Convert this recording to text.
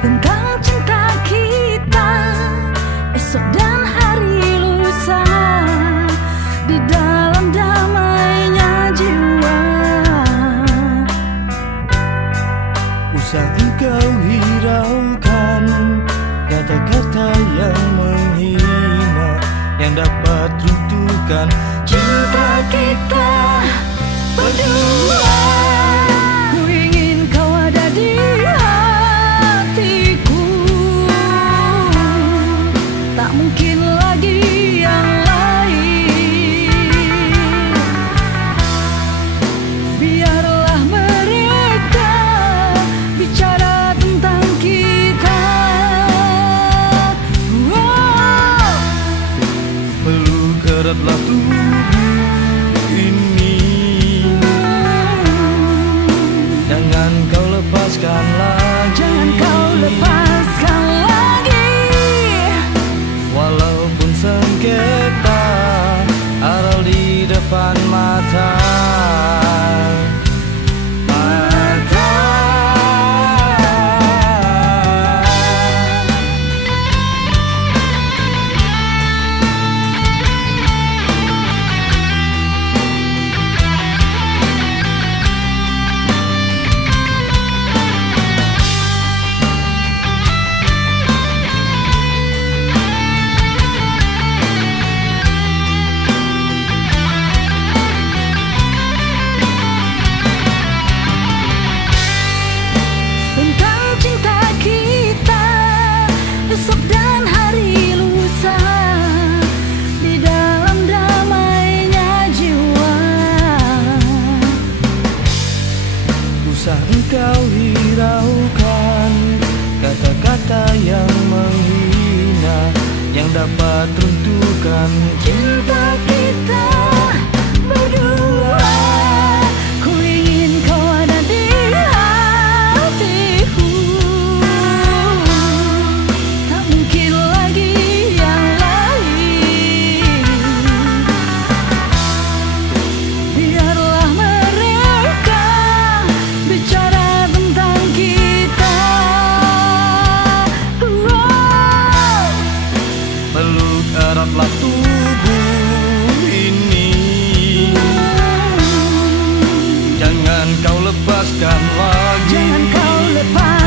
tentang cinta kita, esok dan hari lusa, di dalam damainya jiwa. Usah engkau hiraukan kata-kata yang menghina, yang dapat runtuhkan Cinta kita berdua. Ku ingin kau ada di hatiku, tak mungkin lagi yang lain. Biarlah mereka bicara tentang kita. Wow. peluk eratlah tubuh ini, jangan kau lepaskan lagi. Jangan kau lepaskan lagi. Walaupun sengketa aral di depan mata. Tentang cinta kita, esok dan hari lusa, di dalam damainya jiwa. Usah engkau hiraukan kata-kata yang menghina, yang dapat runtuhkan Cinta kita berdua. Ku ingin kau ada di hatiku, tak mungkin lagi yang lain. Biarlah mereka bicara tentang kita. Wow. peluk eratlah tubuh ini, jangan kau lepaskan lagi. Jangan kau lepas